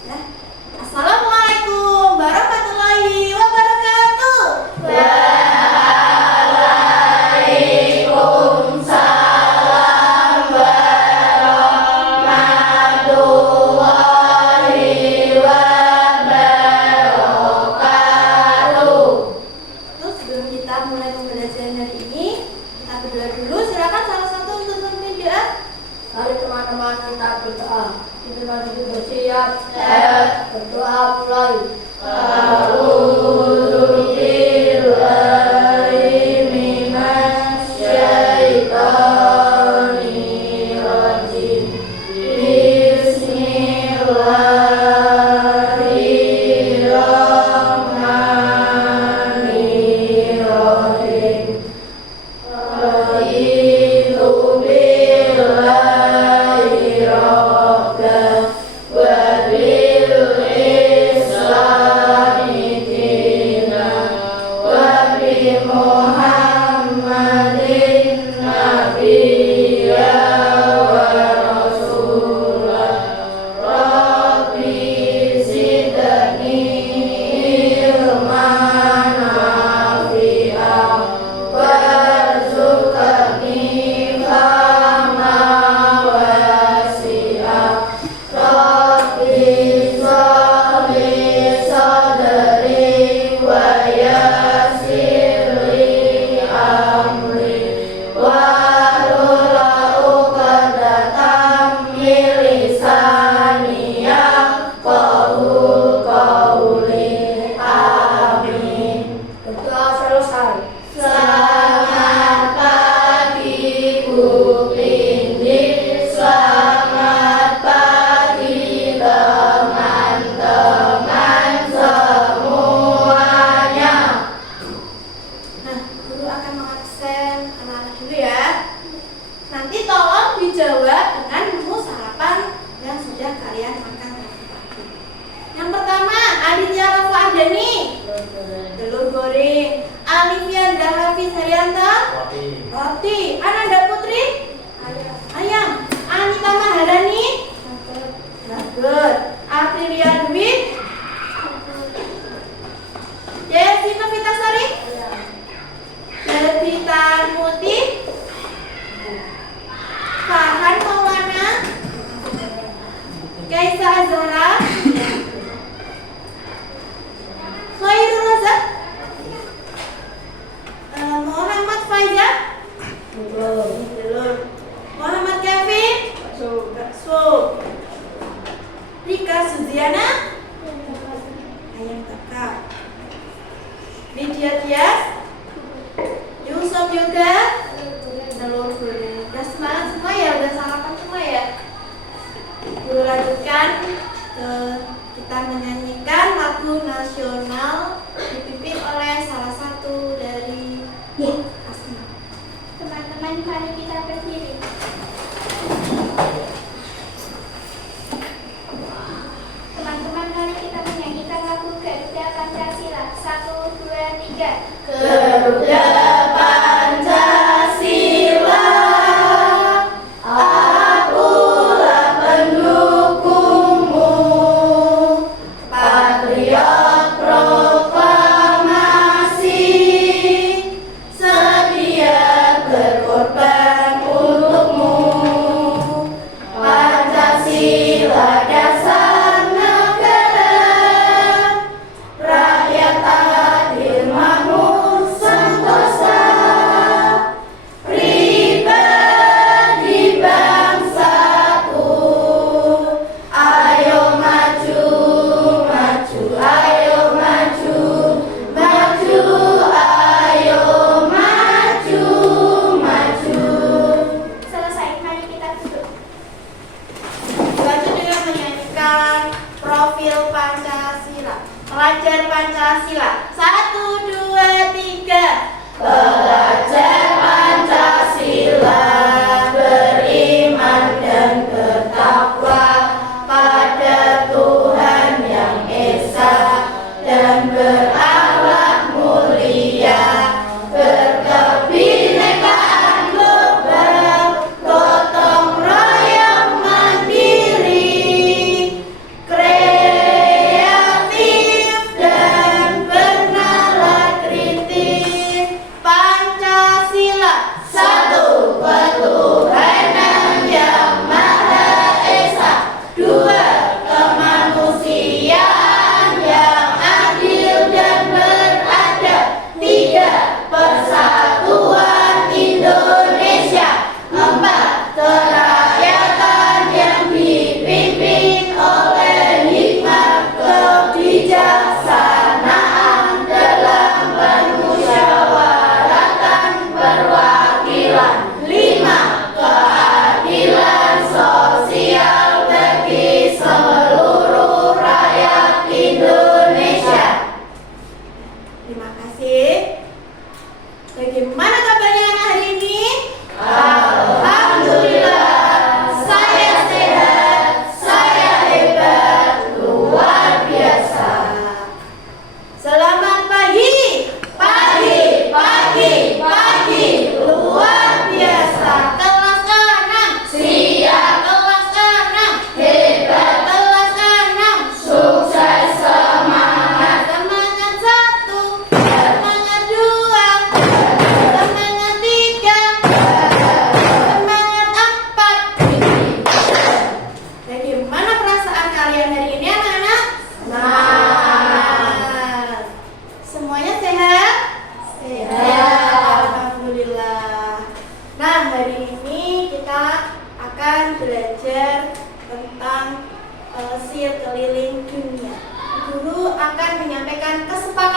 Ya. Assalamualaikum warahmatullahi wabarakatuh. Waalaikumsalam warahmatullahi wabarakatuh. Terus sebelum kita mulai pembelajaran hari ini, kita berdoa dulu. Silakan salah satu untuk memimpin doa. Mari teman-teman kita berdoa. Kita duduk bersiap. Berdoa mulai. A'udzu billahi minasyaitonir rajim. Bismillahirrahmanirrahim. Raditu billahi rabban wa bil islami dinan wa bi Muhammadin nabiyya wa rasulah. Rabbi zidni ilman nafi'an warzuqni fahma wasi'an. Rabbi sholli sadri wa yassir li amri wahlul 'uqdatam min lisani yafqahu qawli. Amin. Berdoa selesai. Selamat pagi Bu Indi, selamat pagi teman-teman semuanya. Nah, guru akan mengabsen anak-anak dulu ya. Nanti tolong dijawab dengan menu sarapan yang sudah kalian makan tadi pagi. Yang pertama, Aditya Rafa Adani, telur goreng. Alivia Hafiz Haryanto, roti. Ananda Putri, ayam. Anita Maharani, nugget. Aprilia Dwi, Desi Novitasari, Devita Muti, Farhan Maulana, Kaisa Azhara, Khairul Razak, Muhammad Faizal, telur. Muhammad Kevin, bakso. Rika Suziana, ayam bakar. Lydia Tias, Yusuf Yoga, telur goreng. Udah semangat semua ya, udah sarapan semua ya. Guru lanjutkan, kita menyanyikan lagu nasional dipimpin oleh salah satu dari Asma. Teman-teman, mari kita berdiri. Teman-teman, mari kita menyanyikan lagu Garuda Pancasila. 1, 2, 3. Garuda Pancasila, akulah pendukungmu, patriot proklamasi, sedia berkorban untukmu. Pancasila dasar negara, rakyat adil makmur sentosa, pribadi bangsaku. Ayo maju, maju, ayo maju, maju, ayo maju, maju. Selesai, mari kita duduk. Lanjut dengan menyanyikan profil Pancasila. Pelajar Pancasila. 1, 2, 3. Pelajar Pancasila beriman dan bertakwa pada Tuhan yang Esa dan berakhlak mulia, berkebinekaan global, gotong royong mandiri, kreatif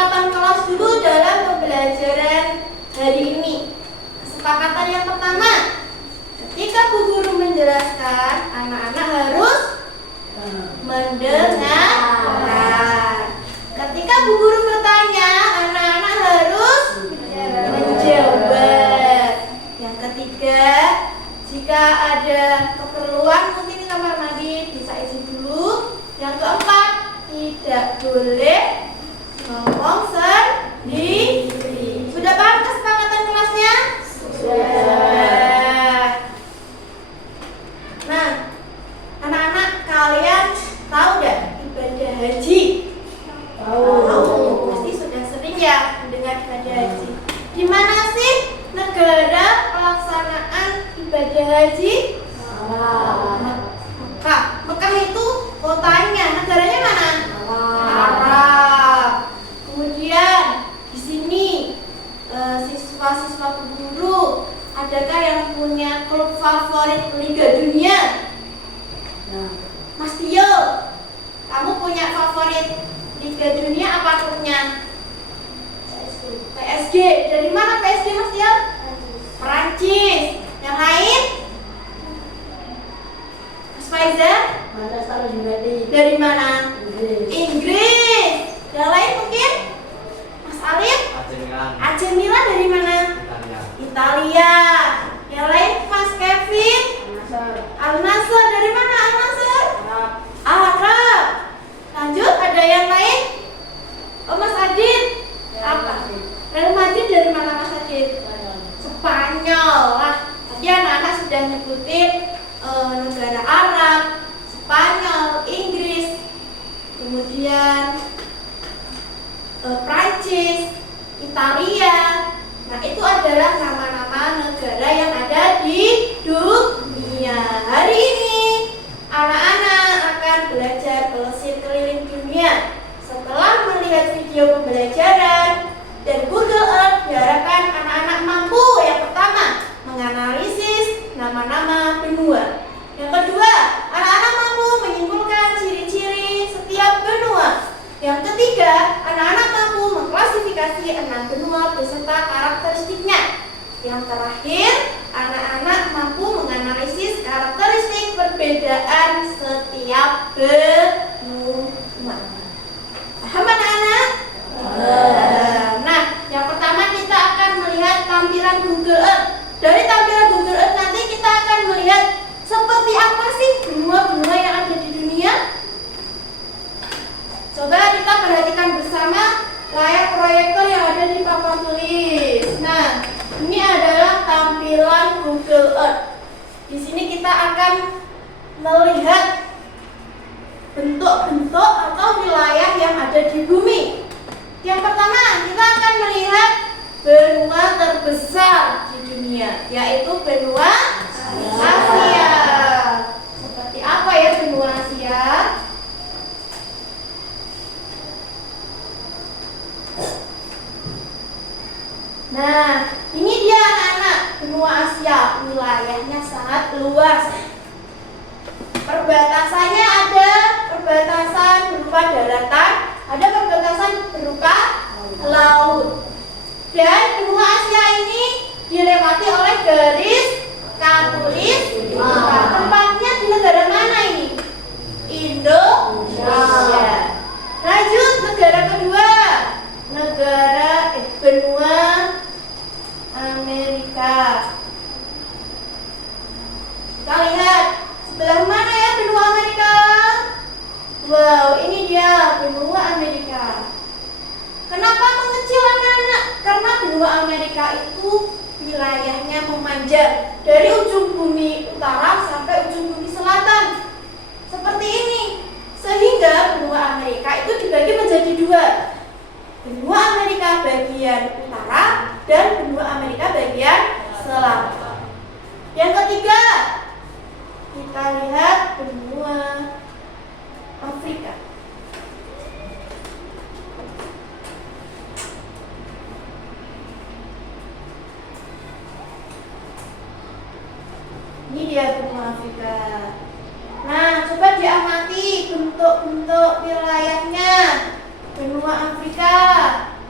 kesepakatan kelas dulu dalam pembelajaran hari ini. Kesepakatan yang pertama, ketika Bu Guru menjelaskan, anak-anak harus mendengarkan. Ketika Bu Guru bertanya, anak-anak harus menjawab. Yang ketiga, jika ada keperluan mungkin di kamar mandi bisa izin dulu. Yang keempat, tidak boleh ngomong sendiri. Sudah paham kesepakatan kelasnya? Sudah. Nah, anak-anak kalian tahu nggak ibadah haji? Tahu. Pasti sudah sering ya mendengar ibadah haji. Di mana sih negara pelaksanaan ibadah haji? Mekah. Mekah itu kotanya. Negaranya mana? Arab. Kemudian di sini siswa-siswa guru, adakah yang punya klub favorit Liga Dunia? Mas Tio, kamu punya favorit Liga Dunia apa klubnya? PSG. Dari mana PSG, Mas Tio? Perancis. Yang lain? Mas Faizal? Dari mana? Inggris. Yang lain mungkin? Mas Alif? AC Milan dari mana? Italia. Yang lain Mas Kevin? Al Nassr. Dari mana Al Nassr? Arab. Lanjut, ada yang lain? Oh, Mas Adit. Apa? Real Madrid dari mana Mas Adit? Spanyol. Nah, tadi anak-anak sudah nyebutin negara Arab, Spanyol, Inggris, kemudian Prancis, Italia. Nah, itu adalah nama-nama negara yang ada di dunia. Hari ini anak-anak akan belajar pelesir keliling dunia. Setelah melihat video pembelajaran dan Google Earth, diharapkan anak-anak mampu yang pertama menganalisis nama-nama benua. Yang kedua, anak-anak mampu menyimpulkan ciri-ciri setiap benua. Yang ketiga, anak-anak mampu mengklasifikasi 6 benua beserta karakteristiknya. Yang terakhir, anak-anak mampu menganalisis karakteristik perbedaan setiap benua. Paham anak-anak? Nah, yang pertama kita akan melihat tampilan Google Earth. Dari tampilan Google Earth nanti kita akan melihat seperti apa sih benua-benua yang ada di dunia. Coba kita perhatikan bersama layar proyektor yang ada di papan tulis. Nah, ini adalah tampilan Google Earth. Di sini kita akan melihat bentuk-bentuk atau wilayah yang ada di bumi. Yang pertama, kita akan melihat benua terbesar di dunia, yaitu benua Asia. Seperti apa ya benua Asia? Nah, ini dia anak-anak benua Asia. Wilayahnya sangat luas. Perbatasannya ada perbatasan berupa daratan, ada perbatasan berupa laut. Dan benua Asia ini dilewati oleh garis khatulistiwa. Tempatnya di negara mana ini? Indonesia. Lanjut, negara kedua, benua Amerika. Kita lihat sebelah mana ya benua Amerika? Wow, ini dia benua Amerika. Kenapa mengecil anak-anak? Karena benua Amerika itu wilayahnya memanjang dari ujung bumi utara sampai ujung bumi selatan. Seperti ini. Sehingga benua Amerika itu dibagi menjadi dua. Benua Amerika bagian utara dan benua Amerika bagian selatan. Yang ketiga, kita lihat benua Afrika. Ini dia benua Afrika. Nah, coba diamati bentuk-bentuk wilayahnya. Benua Afrika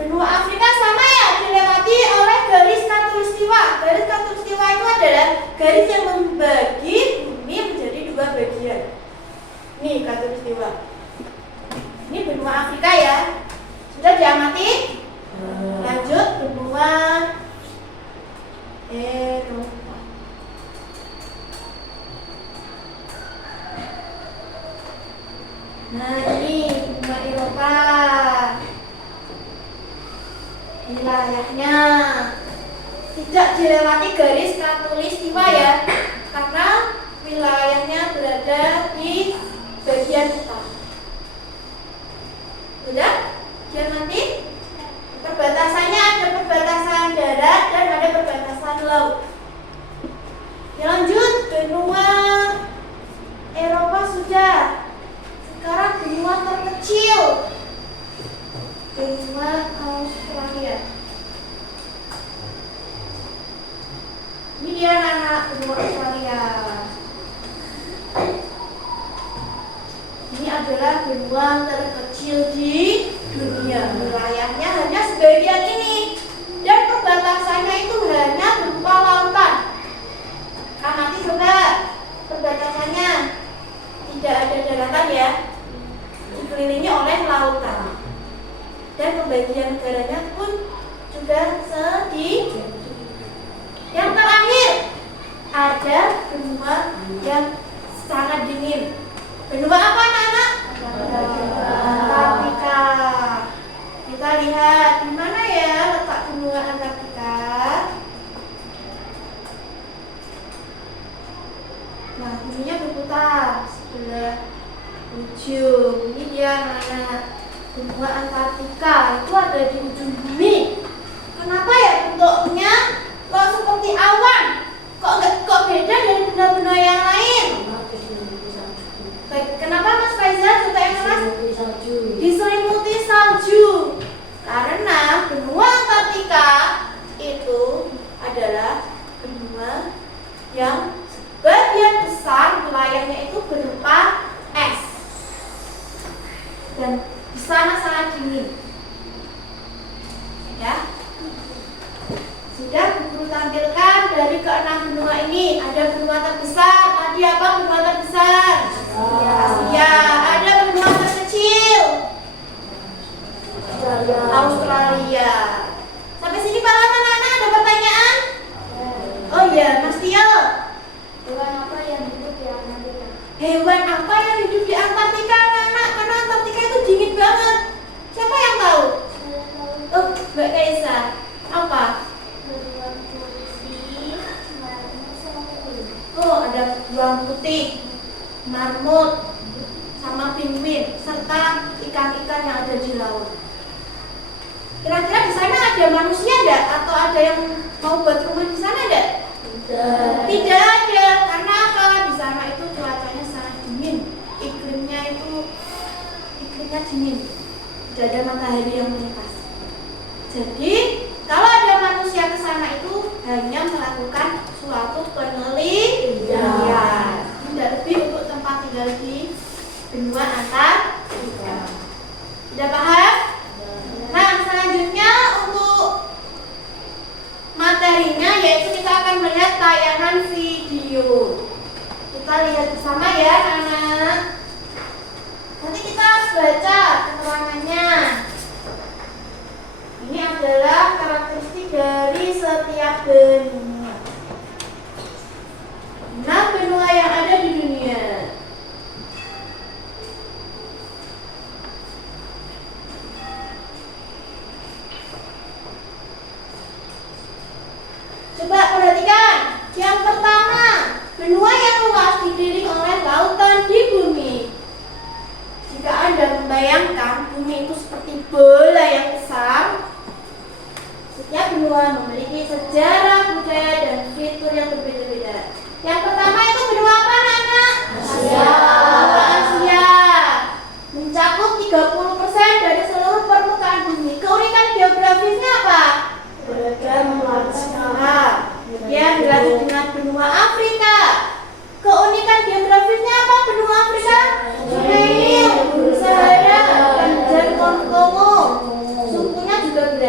Benua Afrika sama ya, dilewati oleh garis khatulistiwa. Garis khatulistiwa itu adalah garis yang membagi bumi menjadi dua bagian. Nih khatulistiwa. Ini benua Afrika ya. Sudah diamati? Lanjut benua Eropa. Nah ini benua Eropa. Wilayahnya tidak dilewati garis khatulistiwa ya, karena wilayahnya berada di bagian utara. Sudah? Dia nanti perbatasannya ada perbatasan darat dan ada perbatasan laut. Ya, lanjut benua Eropa sudah. Sekarang benua terkecil, benua Australia. Ini dia anak benua Australia. Ini adalah benua terkecil di dunia. Wilayahnya hanya sebagian ini dan perbatasannya itu hanya berupa lautan. Amati coba perbatasannya, tidak ada daratan ya, dikelilingi oleh lautan. Dan pembagian negaranya pun juga sedikit. Yang terakhir ada benua yang sangat dingin. Benua apa anak-anak? Antartika. Kita lihat di mana ya letak benua Antartika. Nah, buminya berputar sebelah ujung. Ini dia anak-anak. Benua Antartika itu ada di ujung bumi. Kenapa ya bentuknya kok seperti awan? Kok beda dari benua-benua yang lain? Baik, kenapa Mas Faizal juga yang Mas? Diselimuti salju. Karena benua Antartika itu adalah benua yang sebagian besar wilayahnya itu berupa es. Dan di sana sangat dingin. Ya. Sudah Guru tampilkan dari ke-6 benua ini. Ada benua terbesar. Tadi apa benua terbesar? Asia. Ada benua terkecil. Australia. Sampai sini paham anak-anak? Ada pertanyaan? Oh iya, Mas Tio. Hewan apa yang hidup di Antartika? Hewan apa yang hidup di Antartika anak-anak? Karena Antartika itu dingin banget. Siapa yang tahu? Saya tahu. Oh, Mbak Kaisa. Apa? Beruang putih, marmut sama penguin. Oh, ada beruang putih, marmut, sama penguin, serta ikan-ikan yang ada di laut. Kira-kira di sana ada manusia enggak? Atau ada yang mau buat rumah di sana enggak? Tidak ada. Karena apa? Di sana itu cuacanya sangat dingin. Iklimnya dingin. Tidak ada matahari yang menepas. Jadi, kalau ada manusia ke sana itu hanya melakukan suatu penelitian. Tidak lebih untuk tempat tinggal di benua Antartika. Sudah paham? Nah, selanjutnya untuk materinya yaitu kita akan melihat tayangan video. Kita lihat bersama ya, anak. Nanti kita baca keterangannya. Ini adalah karakteristik dari setiap benua. 6 benua yang ada di dunia. Coba perhatikan. Yang pertama, benua yang luas dikelilingi oleh lautan di bumi. Jika Anda membayangkan bumi itu seperti bola yang besar, setiap benua memiliki sejarah, budaya, dan fitur yang berbeda-beda. Yang pertama itu benua apa, anak? Asia. Benua Asia. Mencakup 30% dari seluruh permukaan bumi. Keunikan geografisnya apa? Beragam lanskap. Kemudian dilanjut dengan benua Afrika. Keunikan geografisnya apa benua Afrika? Sungai Nil, Sahara, dan Kongo. Sukunya juga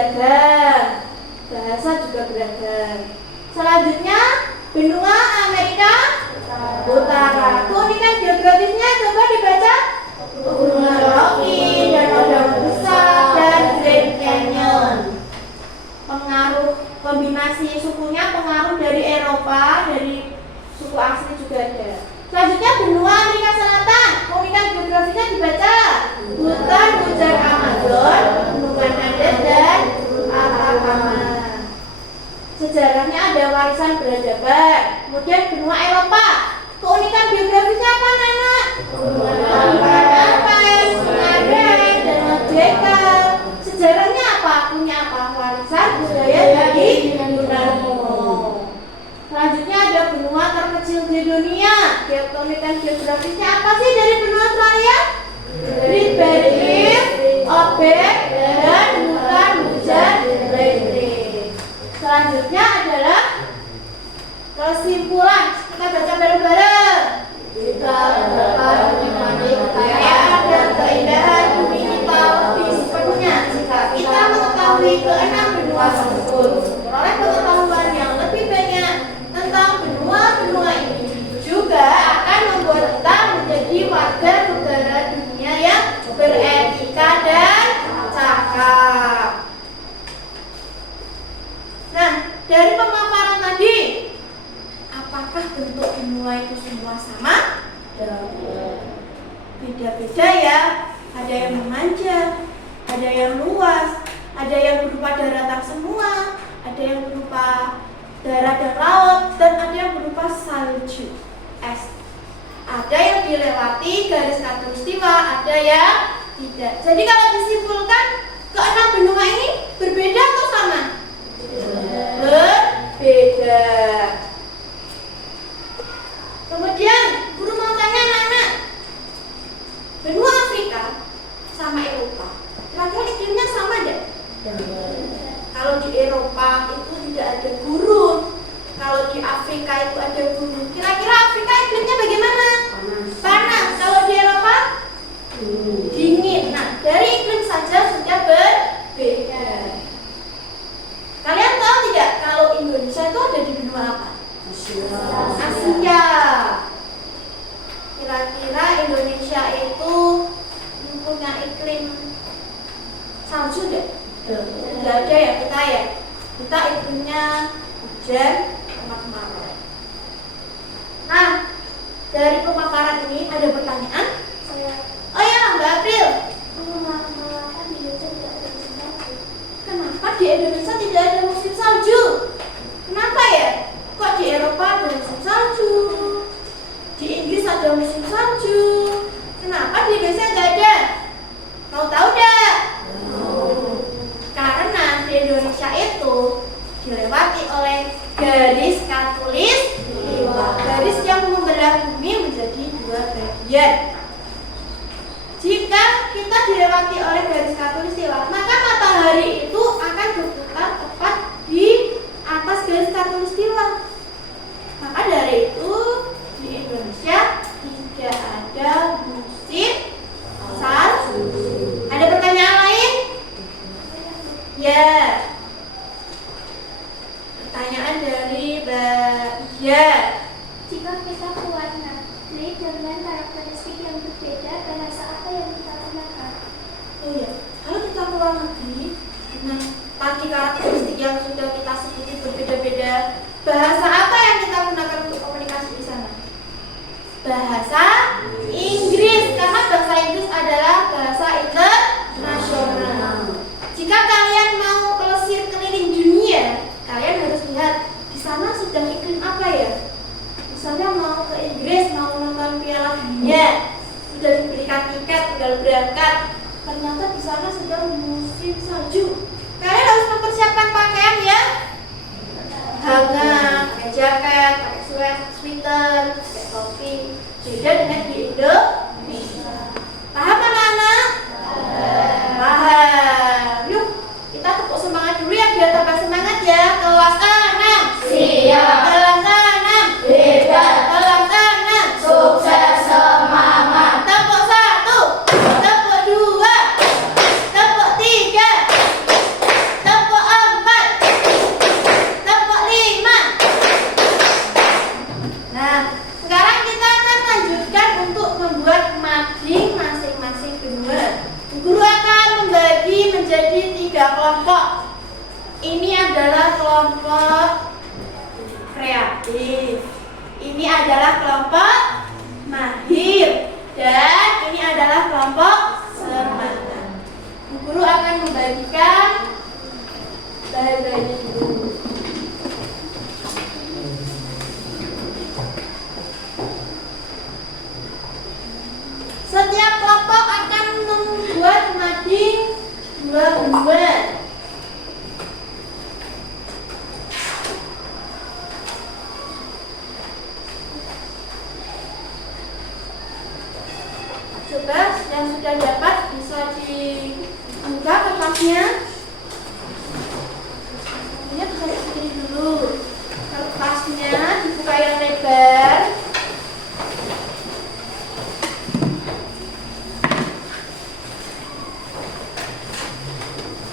peradaban. Kemudian benua Eropa. Keunikan geografisnya apa, anak? Apa? Sungai dan Merdeka. Sejarahnya apa? Punya apa? Warisan budaya dari UNESCO. Selanjutnya ada benua terkecil di dunia. Keunikan geografisnya apa sih dari benua Australia? Great Barrier, Obek, dan bukan hujan lebat. Selanjutnya adalah kesimpulan. Kita baca bareng-bareng. Kita dapat menikmati Kekayaan dan keindahan bumi kita lebih sepenuhnya jika kita mengetahui keenam benua tersebut. Memperoleh pengetahuan yang lebih banyak tentang benua-benua ini juga akan membuat kita menjadi warga negara dunia yang beretika dan cakap. Nah, dari pemaparan tadi, apakah bentuk benua itu semua sama? Beda-beda ya. Ada yang memanjang, ada yang luas, ada yang berupa daratan semua, ada yang berupa darat dan laut, dan ada yang berupa salju, es. Ada yang dilewati garis khatulistiwa, ada yang tidak. Jadi kalau disimpulkan, keenam benua ini berbeda atau sama? Berbeda. Kemudian guru mau tanya anak-anak, benua Afrika sama Eropa, kira-kira iklimnya sama enggak? Kalau di Eropa itu tidak ada gurun, kalau di Afrika itu ada gurun. Kira-kira Afrika iklimnya bagaimana? Panas. Kalau di Eropa dingin. Nah, dari iklim saja sudah berbeda. Kalian tahu tidak kalau Indonesia itu ada di benua apa? Asia. Kira-kira Indonesia itu punya iklim salju deh? Tidak ada ya kita ya. Kita iklimnya hujan, kemarau. Nah, dari pemaparan ini ada pertanyaan? Oh ya, Mbak April. Kenapa di Indonesia tidak ada musim salju? Kenapa ya? Kok di Eropa ada musim salju? Di Inggris ada musim salju? Kenapa di Indonesia nggak ada? Mau tahu nggak? Karena di Indonesia itu dilewati oleh garis khatulistiwa, garis yang membelah bumi menjadi dua bagian. Jika kita dilewati oleh garis khatulistiwa, maka matahari itu akan berputar tepat di atas garis khatulistiwa. Maka dari itu di Indonesia tidak ada musim salju. Ada pertanyaan lain? Ya. Pertanyaan dari Mbak Ya. Jika kita pewarna dengan karakteristik yang berbeda, bahasa apa yang kita gunakan? Oh ya, kalau kita ke luar negeri dengan tadi karakteristik yang sudah kita sebutin berbeda-beda, bahasa apa yang kita gunakan untuk komunikasi di sana? Bahasa Inggris, karena bahasa Inggris adalah bahasa internasional. Jika kalian mau pelesir keliling dunia, kalian harus lihat di sana sedang iklim apa ya. Misalnya mau ke Inggris, mau nonton Piala Dunia, sudah dibelikan tiket, tinggal berangkat. Ternyata di sana sedang musim salju. Kalian harus mempersiapkan pakaian ya, hangat, pakai jaket, pakai sweater, pakai topi. Beda dengan di Indonesia. Paham anak-anak? Paham. Yuk, kita tepuk semangat dulu ya biar tambah semangat ya. Kelas 6. Siap. Kelas 6. Hebat. Kelas 6. Sukses semangat. Tepuk 1, tepuk 2, tepuk 3, tepuk 4, tepuk 5. Nah, sekarang kita akan lanjutkan untuk membuat mading masing-masing benua. Guru akan membagi menjadi 3 kelompok. Ini adalah kelompok kreatif. Ini adalah kelompok mahir. Dan ini adalah kelompok semangat. Guru akan membagikan bahan-bahannya dulu.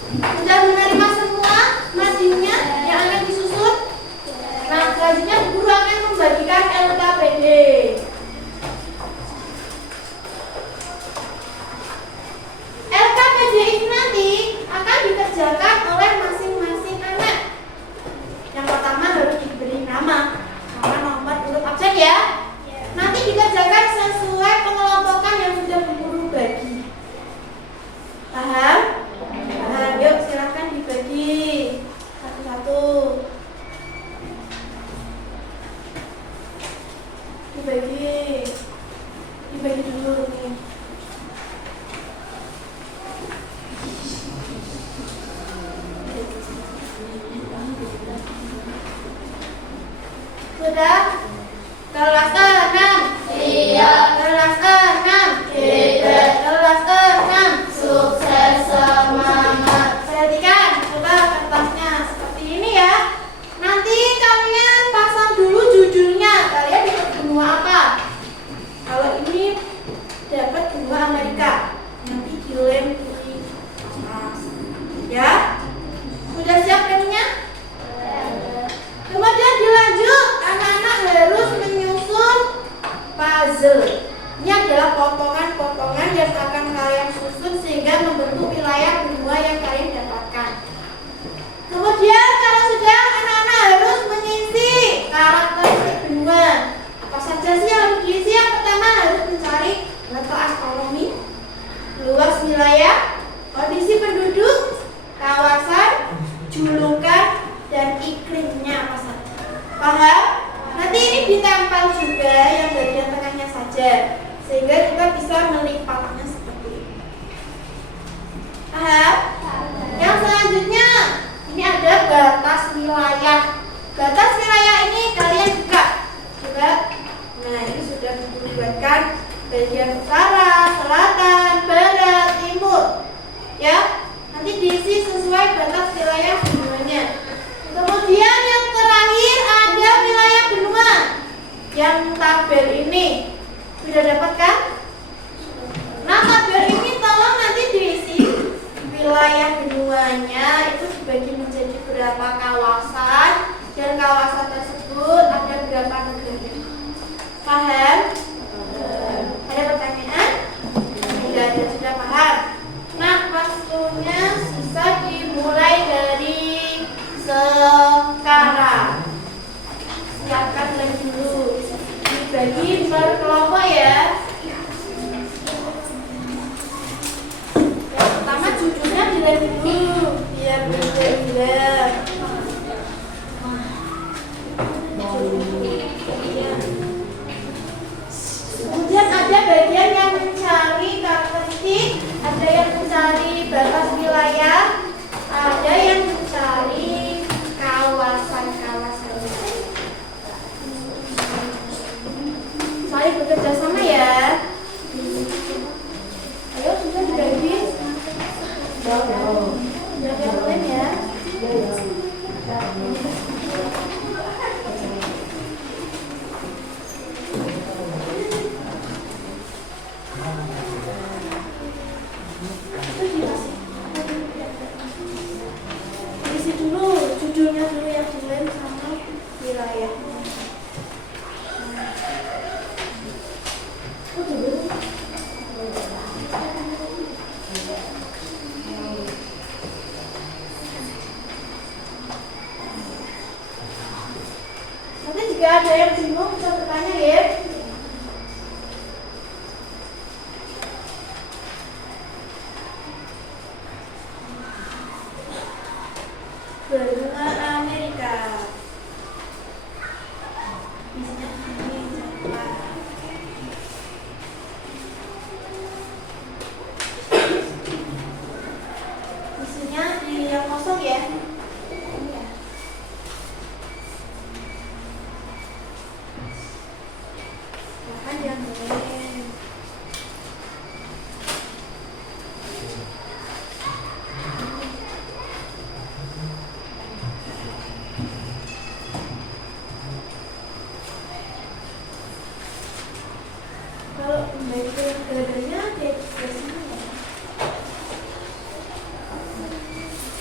Sudah menerima semua materinya yang akan disusun? Nah, selanjutnya guru akan membagikan LKPD. LKPD ini nanti akan dikerjakan oleh masing-masing anak. Yang pertama harus diberi nama nomor urut absen ya. Nanti dikerjakan sesuai pengelompokan yang sudah guru bagi. Paham? Paham. Yuk silahkan dibagi satu-satu. Dibagi dulu nih. Sudah? Kelas 6. Iya. Kelas 6. Tidak. Kelas 6. Sukses semangat. Perhatikan, coba kertasnya seperti ini ya. Nanti kalian pasang dulu judulnya. Kalian dapat benua apa? Kalau ini dapat benua Amerika. Nanti dilem di atas. Ya? Sudah siap lemnya? Kemudian dilanjut, anak-anak harus menyusun puzzle. Ini adalah potongan-potongan yang akan kalian susun sehingga membentuk wilayah benua yang kalian dapatkan. Kemudian kalau sudah, anak-anak harus mengisi karakteristik benua. Apa saja sih yang harus diisi? Yang pertama harus mencari letak astronomi, luas wilayah, kondisi penduduk, kawasan, julukan, dan iklimnya apa saja. Paham? Nanti ini ditempel juga yang bagian tengahnya saja, sehingga kita bisa melipatnya seperti ini. Paham? Yang selanjutnya, ini ada batas wilayah. Batas wilayah ini kalian buka. Coba. Nah, ini sudah dibuatkan bagian utara, selatan, barat, timur. Ya, nanti diisi sesuai batas wilayah benuanya. Kemudian yang terakhir ada wilayah benua. Yang tabel ini sudah dapat kan? Nah, tabel ini tolong nanti diisi wilayah benuanya itu dibagi menjadi berapa kawasan dan kawasan tersebut ada berapa negara. Paham? Ada pertanyaan? Tidak ada, sudah paham. Nah, waktunya bisa dimulai dari sekarang. Siapkan lem dulu. Dibagi per kelompok ya. Yang pertama judulnya dilem dulu biar jelas. Kemudian ada bagian yang mencari karakteristik, ada yang mencari batas wilayah, ada yang mencari kawasan-kawasan. Saling bekerja sama ya. Ayo sudah dibagi. Sudah kalian ya. Isi dulu judulnya dulu yang dilem sama wilayah. Nanti jika ada yang bingung bisa bertanya ya. Benua Amerika. Isinya ini siapa? Isinya di yang kosong ya. Bahkan yang lain. Kalau membaca negaranya kayak di sini ya.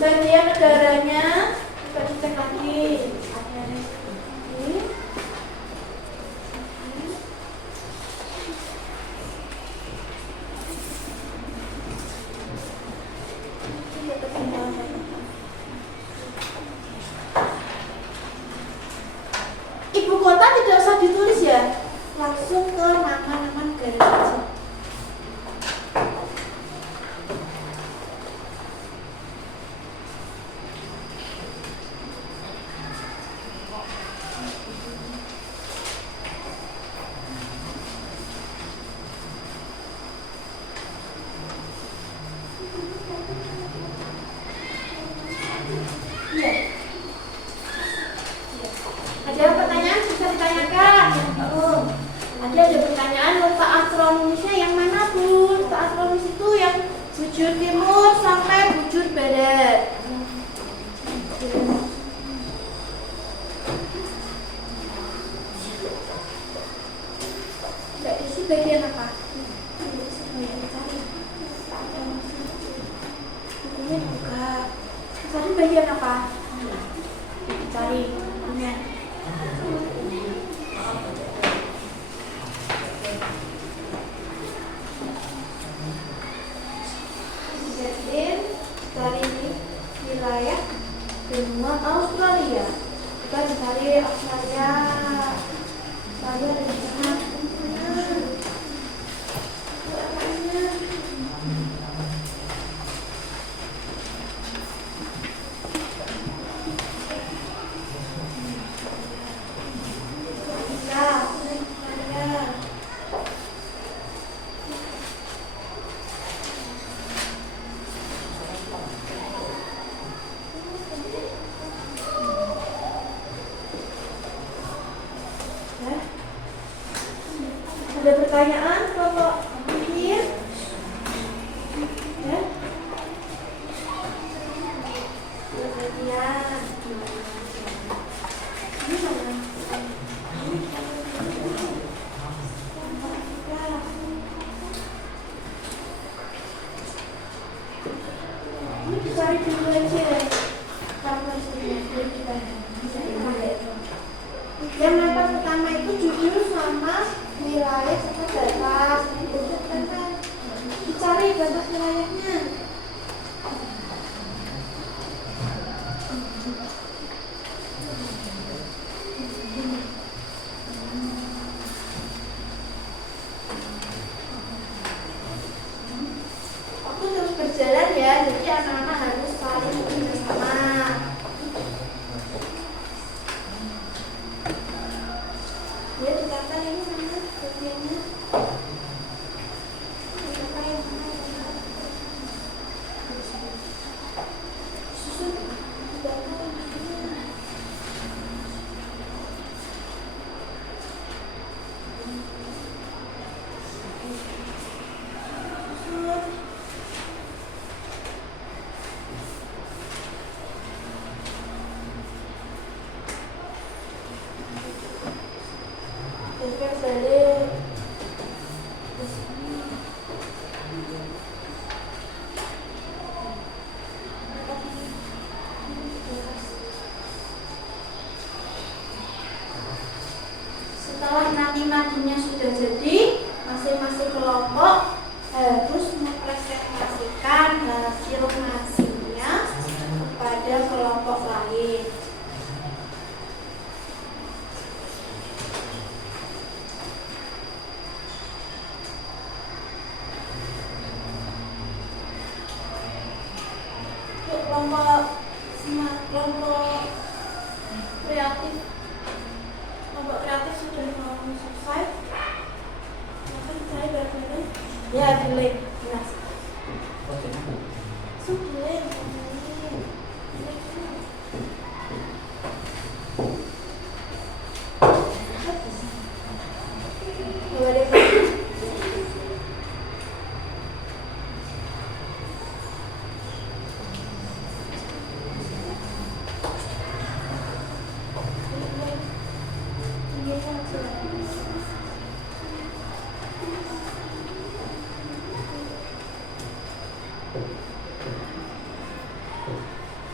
Bagian negaranya kita cek lagi. Ini. Ibu kota tidak usah ditulis ya, langsung ke nama-nama negara saja. Iya. Ada pertanyaan bisa ditanyakan? Ada pertanyaan letak astronomisnya yang mana Bu? Letak astronomis itu yang bujur timur sampai bujur barat. Mbak Desi bagian apa? Bukunya buka. Tadi bagian apa? Cari bukunya. Dari wilayah benua Australia. Kita mencari Australia. Lalu ada di sana. Ada pertanyaan kalau pikir? Ya? Perhatian. Ini mana? Ini dicari dulu aja. Karena sudah kita yang lepas pertama itu judul sama wilayah sama batas. Dicari batas wilayahnya. Waktu terus berjalan ya, jadi anak-anak harus saling bekerjasama. Ya, dikatakan ini mana bagiannya? Dikatakan yang mana? Susun data ini. Susun. Tekan balik. Setelah nadi-nadinya sudah jadi, masing-masing kelompok harus mempresentasikan hasil nasinya kepada kelompok lain. Kelompok kreatif sudah mau selesai. Maka saya berarti ya delay. Nah, sudah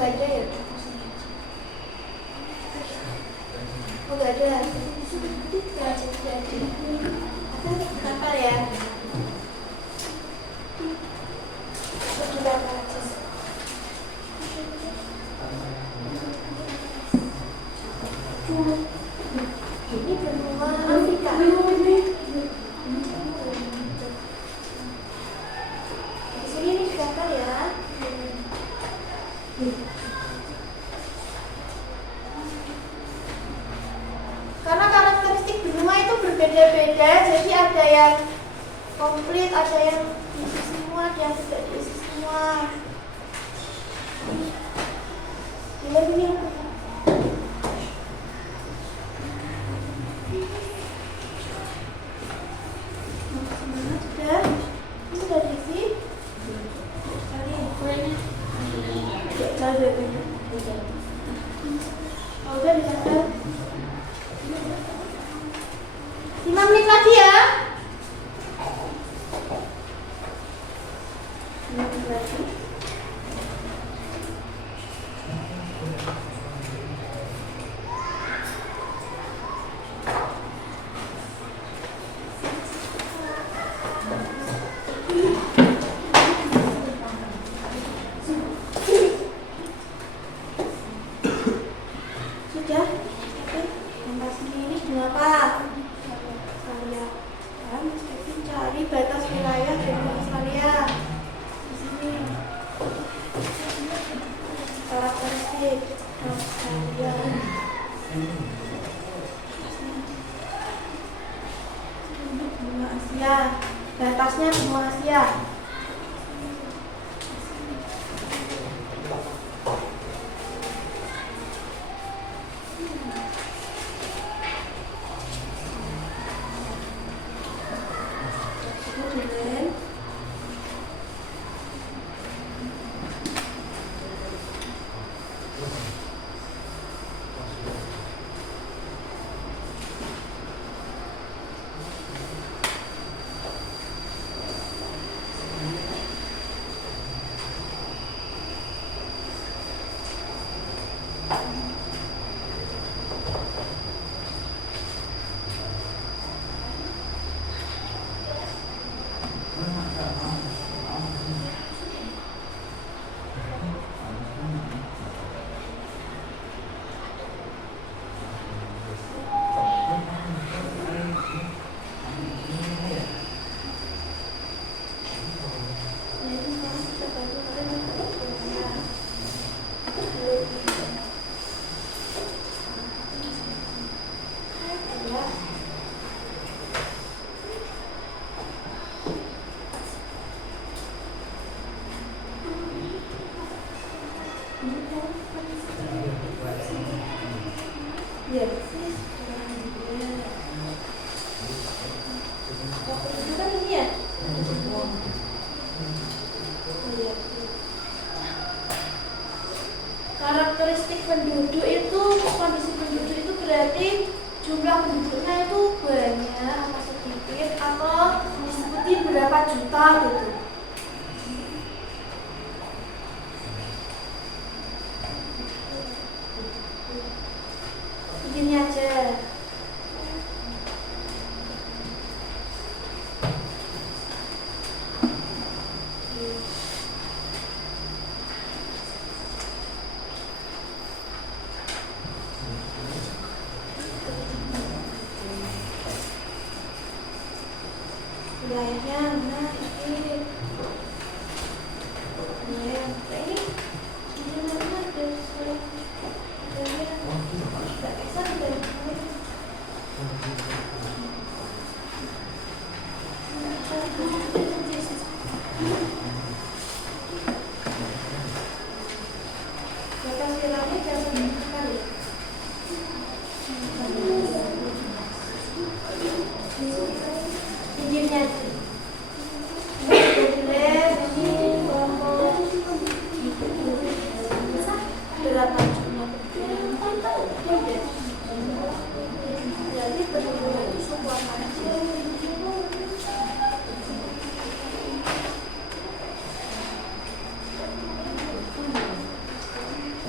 nggak ada ya? Oh nggak ada. Apa ya? Ini benua Afrika. Di sini ini daftar ya. Karena karakteristik benua itu berbeda-beda, jadi ada yang komplit, ada yang diisi semua, ada yang tidak diisi semua. Lihat ini. Sudah? Ini sudah diisi? Oh, udah dicatat. 5 menit lagi ya. 5 menit lagi. Sudah? Oke. Yang ini berapa? Saya kan cari batas wilayah dari Australia. Di sini. Karakteristik Australia. Benua Asia. Batasnya benua Asia. Iya. Itu kan ini ya? Oh, iya. Karakteristik penduduk itu, kondisi penduduk itu berarti jumlah penduduknya itu banyak apa sedikit atau disebutin berapa juta gitu. Begini aja. Wilayahnya mana ini? Wilayah ini mana ada nggak bisa dari batas wilayahnya jangan sekali. Izinnya berapa jumlah jadi benar-benar itu sebuah kajian.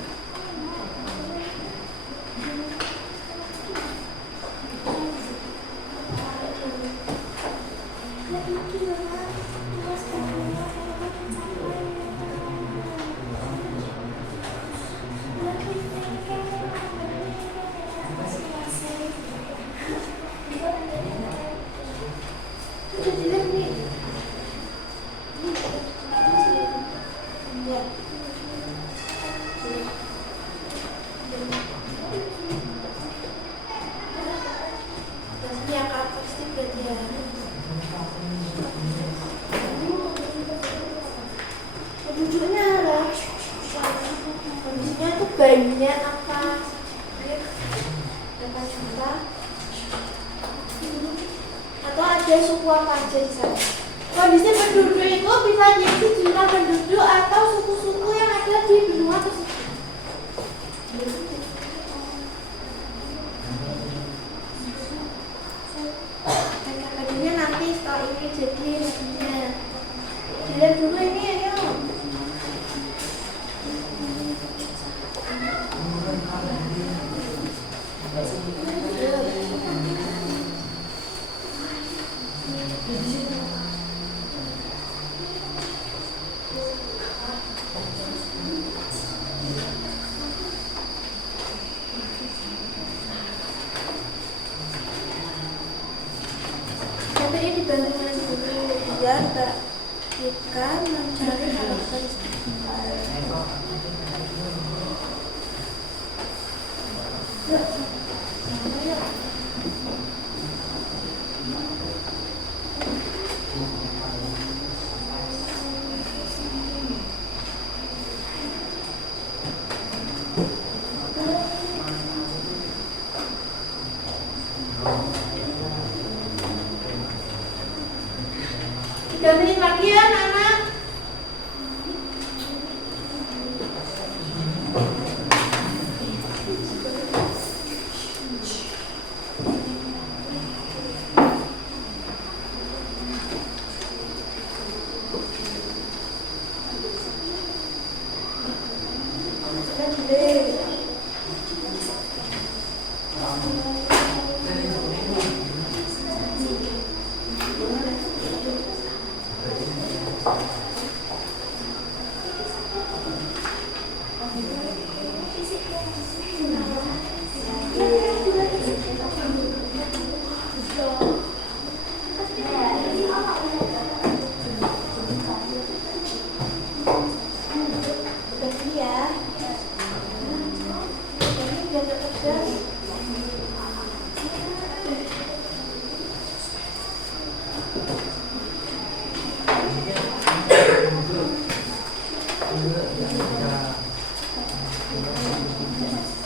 bayinya apa? Apa cinta? Atau ada suku apa aja di sana? Kondisi penduduk itu bisa jadi jumlah penduduk atau suku-suku yang ada di benua tersebut. Jadinya nanti setelah ini jadi jadinya. Dilihat dulu ini ayo. Nanti ini dibandingkan dulu biar Mbak Ika mencari karakteristik. Tiga menit lagi ya anak-anak.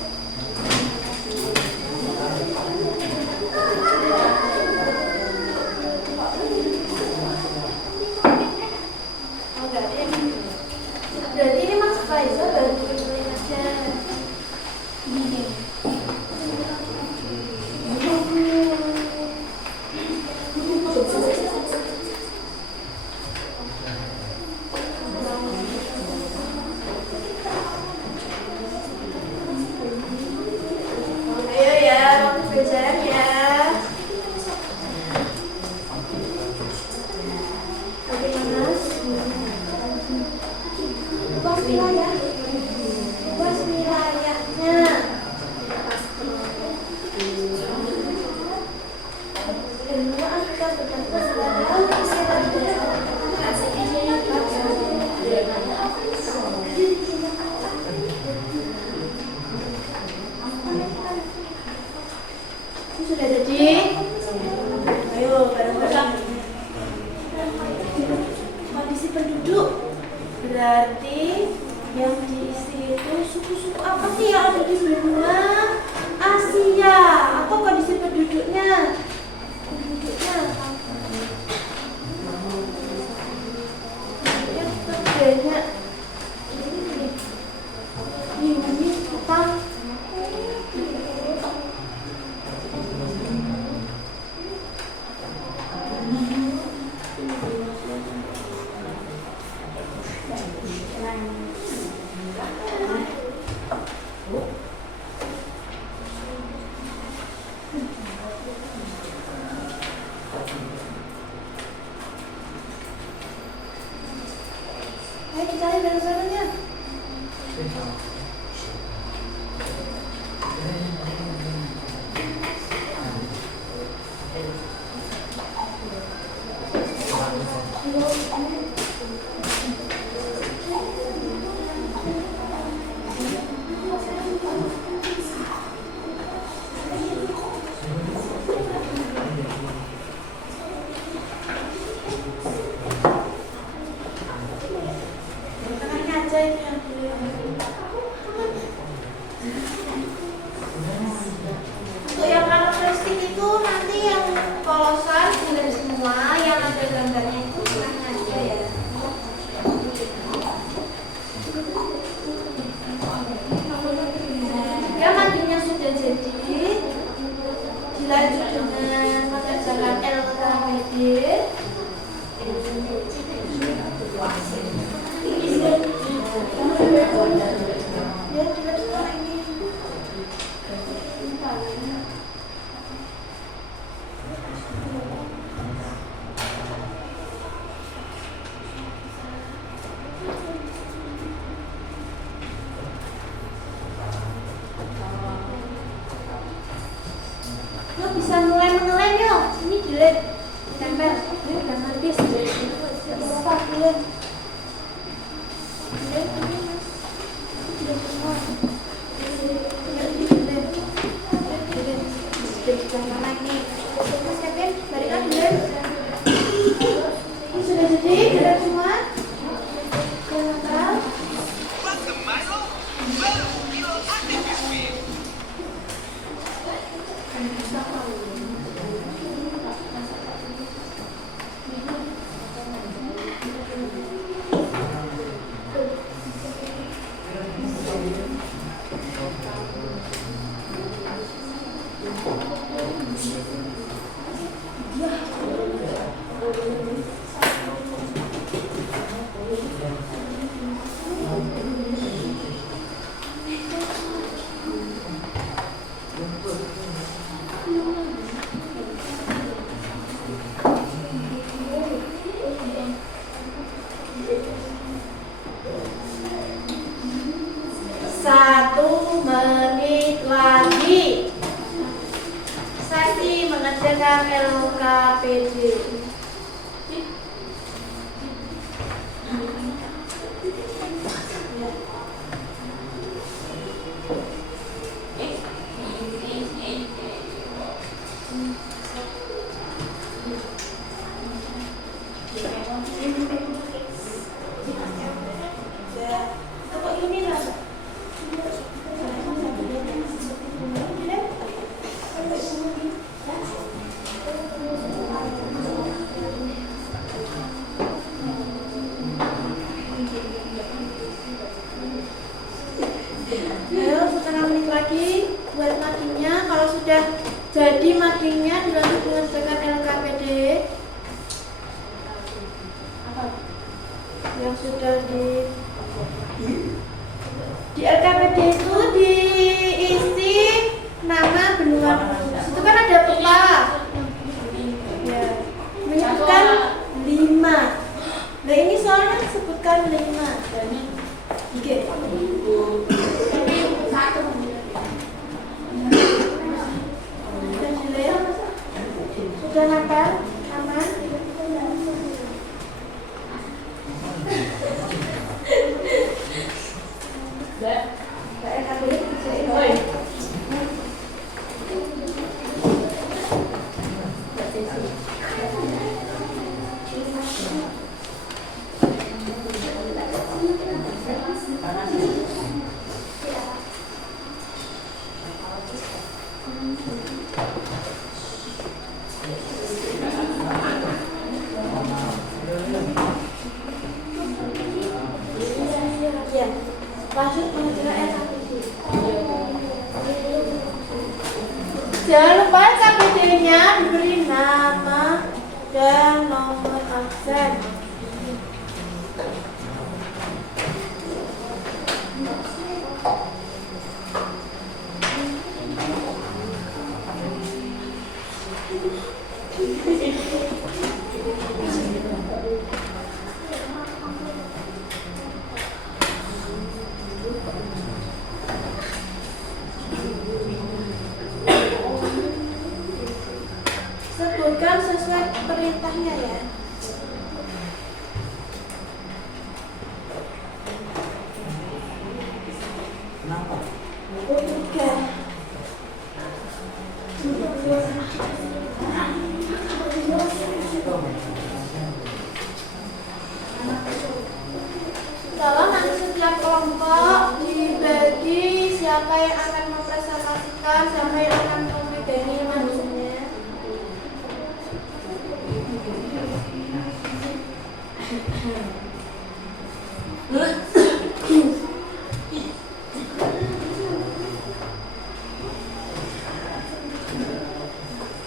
Lanjut dengan mengerjakan LKPD. Lo bisa mulai mengelem yo. Ini delete, tempel. Ini udah habis. Gak apa-apa, delete. Delete ini mas. Delete semua. Delete jangan lagi. Mas Kevin, balik lagi delete. Ini sudah jadi, delete semua. Jangan tahu. Satu menit lagi. Sesi mengerjakan LKPD. Ayo, setengah menit lagi buat madingnya. Kalau sudah jadi madingnya, dilanjut mengerjakan LKPD. Yang sudah di LKPD itu diisi nama bendungan. Itu kan ada peta. Ya, menyebutkan 5. Nah ini soalnya sebutkan 5. Oke. Sudah hafal? Aman? Ya, lanjut mengerjakan LKPD. Jangan lupa LKPD-nya diberi nama dan nomor absen. Sebutkan sesuai perintahnya ya. Kenapa? 3. Tolong nanti setiap kelompok dibagi siapa yang akan mempresentasikan, siapa yang akan memegangi manusianya.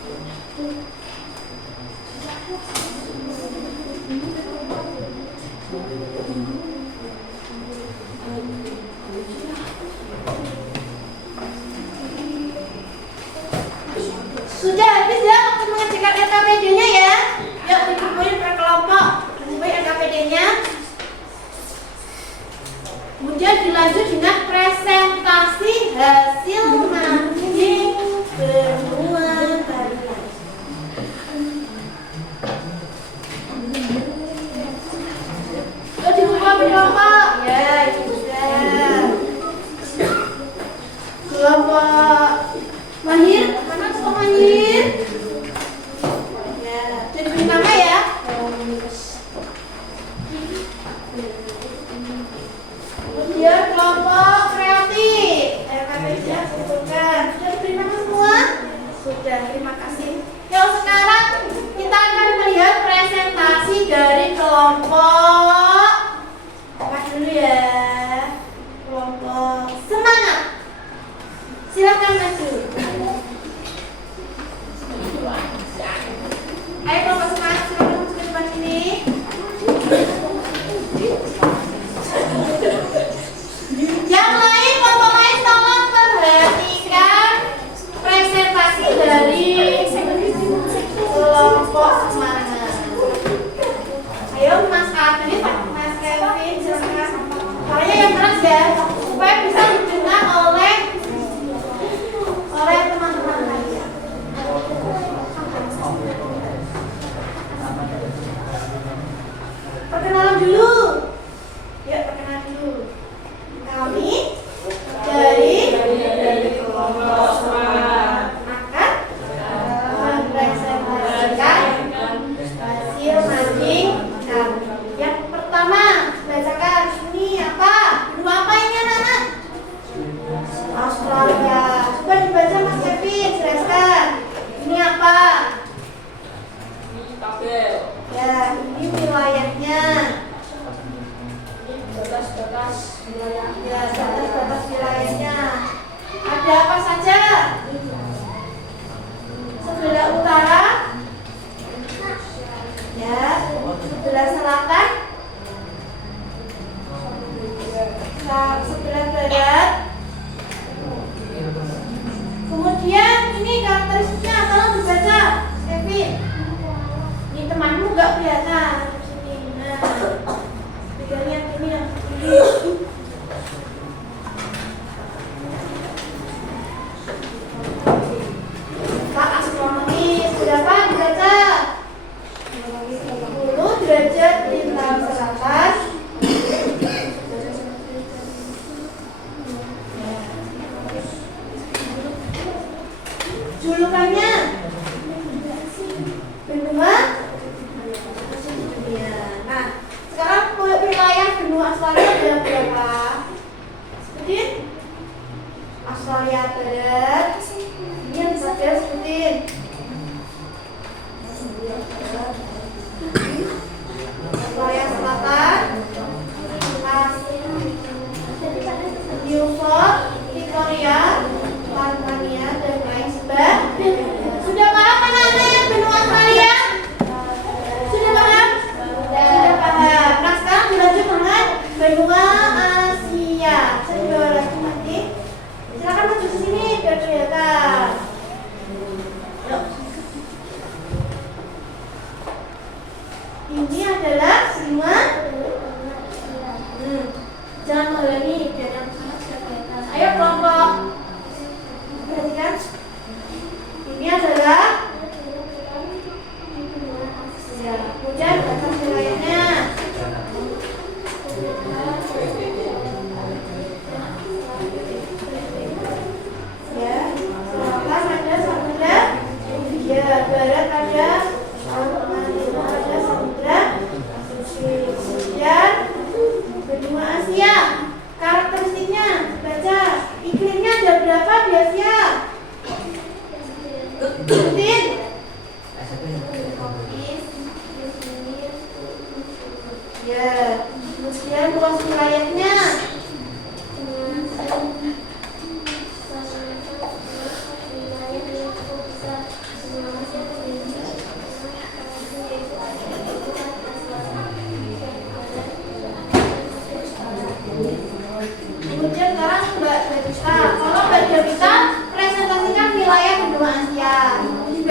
Sudah habis ya waktu mengerjakan LKPD-nya ya. Yuk dikumpulin per kelompok, kumpulin LKPD-nya. Kemudian dilanjut dengan presentasi hasil mancing benua Barisan. Yuk dikumpulin per kelompok. Ya, itu sudah. Kelompok Mahir, mana kelompok Mahir? Ya, jadi beri nama ya. Kemudian kelompok kreatif, LKPD-nya sebutkan. Sudah diberi nama semua? Sudah, terima kasih. Yuk sekarang kita akan melihat presentasi dari kelompok apa dulu ya? Kelompok semangat. Silakan maju. Ayo kelompok semangat, silakan maju ke depan sini. Yang lain, kelompok lain tolong perhatikan presentasi dari kelompok semangat. Ayo Mas Arvin, Mas Kevin, silakan. Suaranya yang keras ya, supaya bisa didengar oleh teman-teman lainnya. Perkenalan dulu. Ya, perkenalan dulu. Kami dari kelompok semangat akan mempresentasikan hasil mancing kami. Yang pertama, bacakan ini apa? Benua apa ini anak-anak? Australia. Coba dibaca Mas Kevin, jelaskan. Ini apa? Ya, ini wilayahnya. Batas-batas wilayahnya. Ya, batas-batas wilayahnya. Ada apa saja? Sebelah utara. Ya, sebelah selatan. Sebelah barat. Kemudian ini karakteristiknya, tolong dibaca, Kevin. Ini temanmu nggak kelihatan di sini. Nah, pegangnya ini yang ini. Pak astronomis berapa dibaca? 10 derajat lintang selatan. Julukannya benua dunia. Nah, sekarang wilayah benua Australia ada berapa? Sebutin. Australia Barat. Ini yang saya sebutin. Australia Selatan. Newport, Victoria, Tasmania, dan lain sebagainya. Sudah paham anak-anak yang benua Australia? Sudah paham? Sudah paham. Nah sekarang dilanjut dengan benua Asia. Saya coba lagi nanti. Silakan maju ke sini biar kelihatan. Yuk. Ini adalah benua. Jangan menghalangi biar yang sama sudah kelihatan. Ayo kelompok. Perhatikan. Ini adalah ya, kemudian batas wilayahnya. Ya, selatan ada samudra, ya barat ada samudra, dan benua Asia. Karakteristiknya baca, iklimnya ada berapa di Asia? Sebutin. Ya, kemudian luas wilayahnya. Kemudian sekarang Mbak Devita, kalau Mbak Devita presentasikan wilayah benua Asia.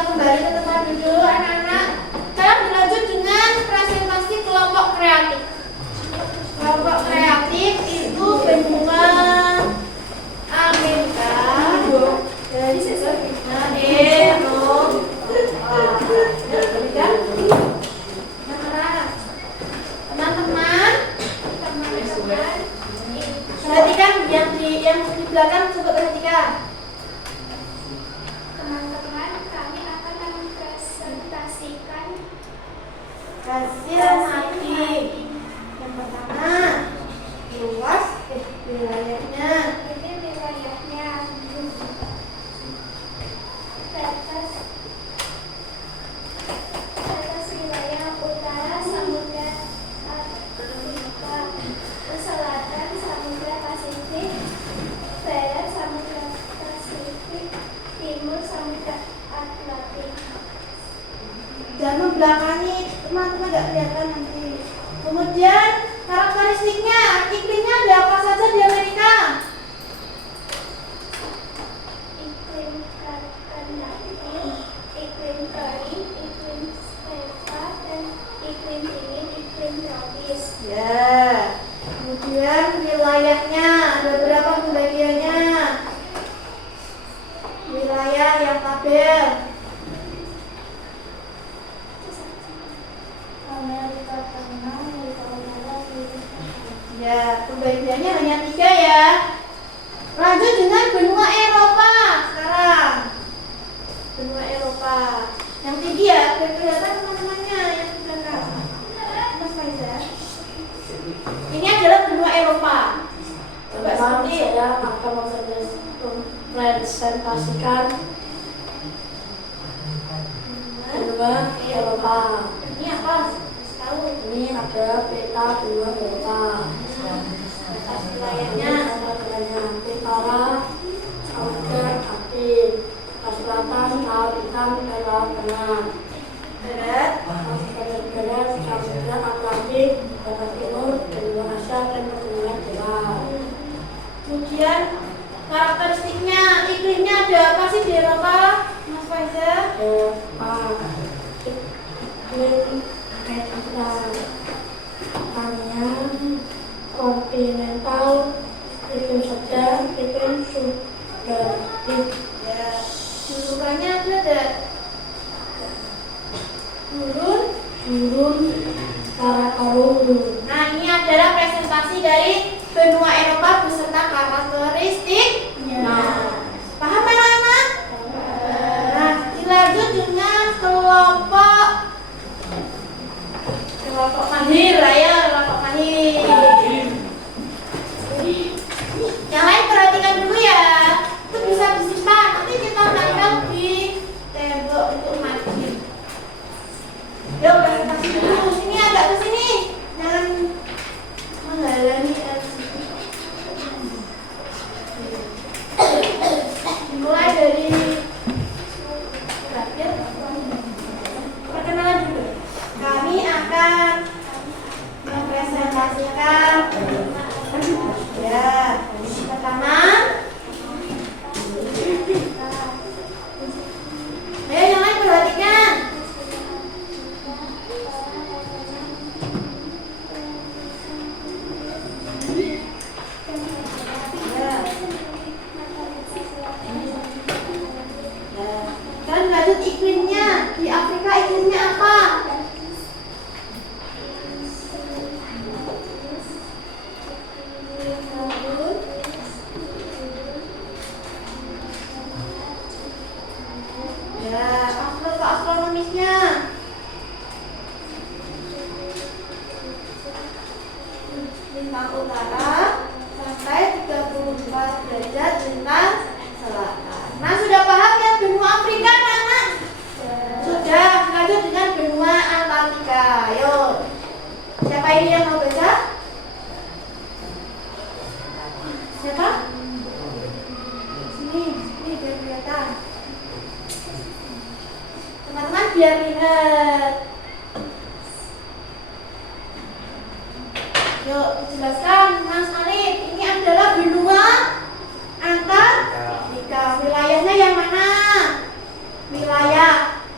kembali ke tempat duduk anak-anak. Sekarang dilanjut dengan presentasi kelompok kreatif. Kelompok kreatif itu benua Amerika dan teman-teman, perhatikan yang di belakang, coba perhatikan. Teman-teman, kami akan mempresentasikan Hasil mapping. Yang pertama, luas wilayahnya. ini wilayahnya. Batas wilayah utara Samudra Atlantika, selatan Samudra Pasifik, barat Samudra Pasifik, timur Samudra Atlantik. Dan membelakangi teman-teman tidak kelihatan nanti. Kemudian karakteristiknya, iklimnya ada apa saja di Amerika? Iklim Karnatiki, iklim kering, iklim stepa, dan iklim dingin, iklim tropis. Ya. Kemudian wilayahnya ada berapa pembagiannya? Wilayah yang tabel. Amerika Tengah, Amerika Utara, Ya, pembagiannya hanya 3 ya. Lanjut dengan benua Eropa sekarang. Benua Eropa. Yang tinggi ya, biar kelihatan teman-temannya yang di belakang. Mas Faizal. Ini adalah benua Eropa. Coba Sekarang seperti saya akan mempresentasikan benua Eropa. ini apa? Kasih tahu. Ini adalah peta benua Eropa. Atas wilayahnya. Wilayahnya utara, Samudra Atlantik, selatan, Laut Hitam, dan Laut Tengah. Barat. Barat, Samudra Atlantik, barat timur, benua Asia, dan pertengahan Jawa. Kemudian karakteristiknya, iklimnya ada apa sih di Eropa? Mas Faizal? Iklim kontinental, iklim sedang, iklim subtropik. Ya, julukannya ada gurun. Karakorum. Nah, ini adalah presentasi dari benua Eropa beserta karakteristiknya. Paham anak-anak? Nah, dilanjut dengan kelompok mahir lah ya, kelompok mahir. Yang lain perhatikan dulu ya. Itu bisa disimpan, nanti kita tempel di tembok untuk majib. Yuk, presentasi dulu. Sini agak ke sini. Jangan menghalangi LCD. Mulai dari terakhir. Perkenalan dulu. Kami akan mempresentasikan ya, pertama ayo yang lain perhatikan. Sekarang lanjut iklimnya. Di Afrika iklimnya apa? Ya, astronomisnya. Lintang utara sampai 34 derajat lintang selatan. Nah, sudah paham ya benua Afrika, anak-anak? Sudah, lanjut dengan benua Antartika. Ayo. Siapa ini yang mau baca? Siapa? Sini biar kelihatan. Teman-teman biar lihat. Yuk, dijelaskan Mas Alif. Ini adalah benua Antartika. Wilayahnya yang mana? Wilayah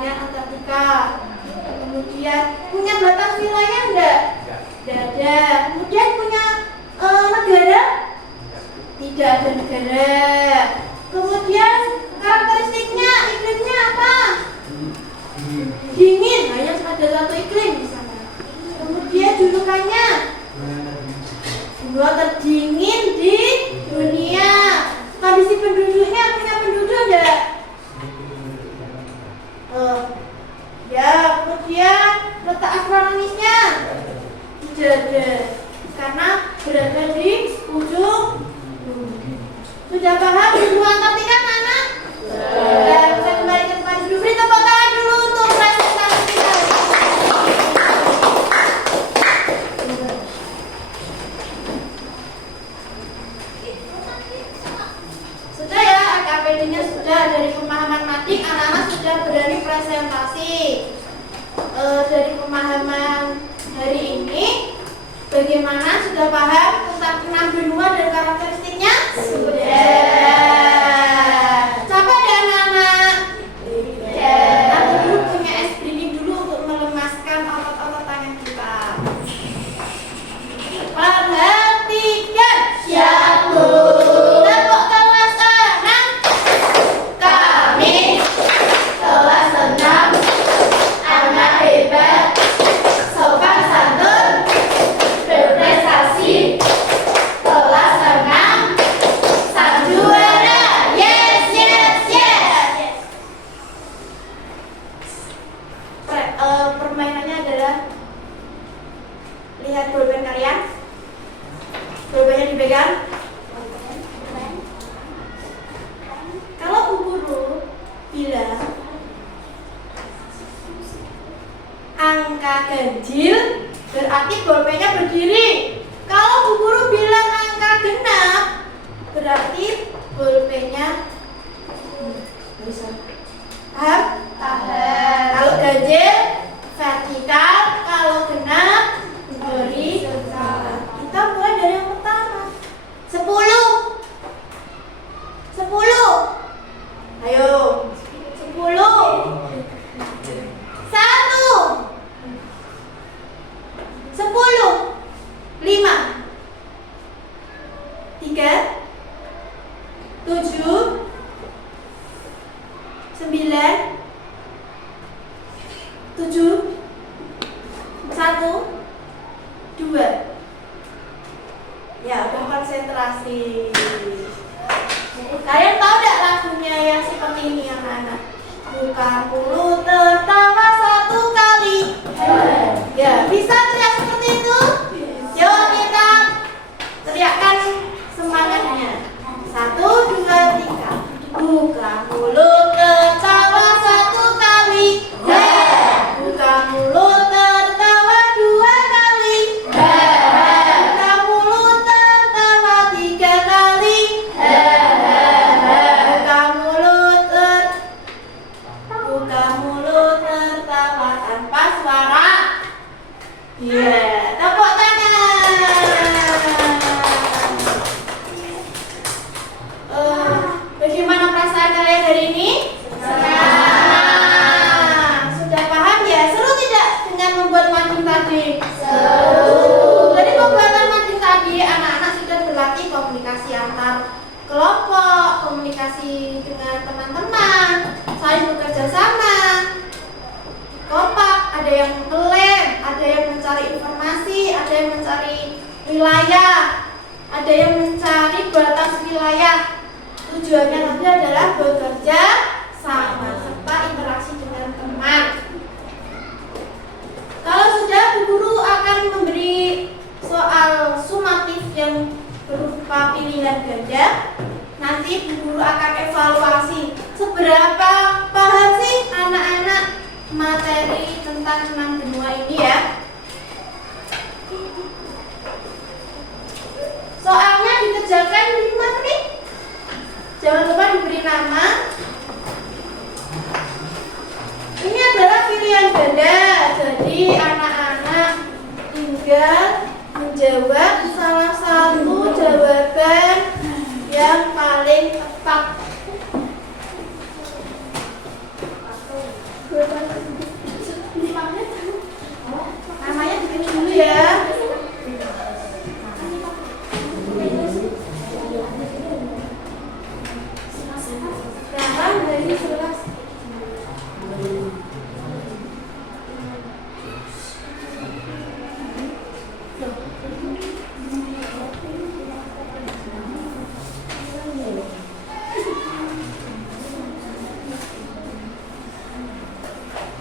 pertanyaan Antartika. Kemudian punya batas wilayah enggak? Tidak ada. Kemudian punya negara? Tidak ada negara. Kemudian karakteristiknya, iklimnya apa? Dingin. Nah, yang ada satu iklim di sana. Kemudian julukannya gua terdingin di dunia. Kondisi penduduknya, punya penduduk enggak? Ya, kemudian letak astronomisnya tidak ada karena berada di ujung bumi. Sudah paham ilmu Antartika, anak? Ya, kita kembali ke tempat duduk. Beri tepuk tangan dulu untuk presentasi kita. Sudah ya, AKPD-nya sudah. Dari pemahaman matik, anak-anak sudah berani presentasi. Dari pemahaman hari ini, bagaimana? Sudah paham tentang 6 benua dan karakteristiknya? Sudah. Capek ya anak-anak? Nanti dulu punya es breathing dulu untuk melemaskan otot-otot tangan kita. Perhatikan. Siap, Bu. Tepuk kelas 6. Kami kelas 6. Anak hebat, sopan santun, berprestasi. Kelas 6, sang juara. Yes, yes, yes. Permainannya adalah lihat pulpen kalian. Pulpennya dipegang. Kalau Bu Guru bilang angka ganjil, berarti bolpennya berdiri. Kalau Bu Guru bilang angka genap, berarti bolpennya bisa. Paham? Paham. Kalau ganjil vertikal, kalau genap horizontal. Kita mulai dari yang pertama. 10. 10. Ayo. 10. 1. 10. 5. 3. 7. 9. 7. 1. 2. Ya, udah konsentrasi. Kalian tahu nggak lagunya yang seperti ini anak-anak? Bukan mulu tertawa satu kali. Ya, bisa teriak seperti itu? Yuk kita teriakkan semangatnya. 1, 2, 3. Buka mulut tertawa satu kali. Buka mulut tertawa 2 kali. Buka mulut tertawa 3 kali. Buka mulut tertawa tanpa suara. Yeah, tepuk tangan. Bagaimana perasaan kalian hari ini? Senang. Sudah paham ya? Seru tidak dengan membuat mading tadi? Seru. Dari pembuatan mading tadi, anak-anak sudah berlatih komunikasi antar kelompok, komunikasi dengan teman-teman, saling bekerja sama, kompak, ada yang melem, ada yang mencari informasi, ada yang mencari wilayah, ada yang mencari batas wilayah. Tujuannya nanti adalah bekerja sama serta interaksi dengan teman. Kalau sudah, Bu Guru akan memberi soal sumatif yang berupa pilihan ganda. Nanti Bu Guru akan evaluasi seberapa paham sih anak-anak materi tentang 6 benua ini ya. Soalnya dikerjakan di rumah nih. Jangan lupa diberi nama. Ini adalah pilihan ganda. Jadi anak-anak tinggal menjawab salah satu jawaban yang paling tepat.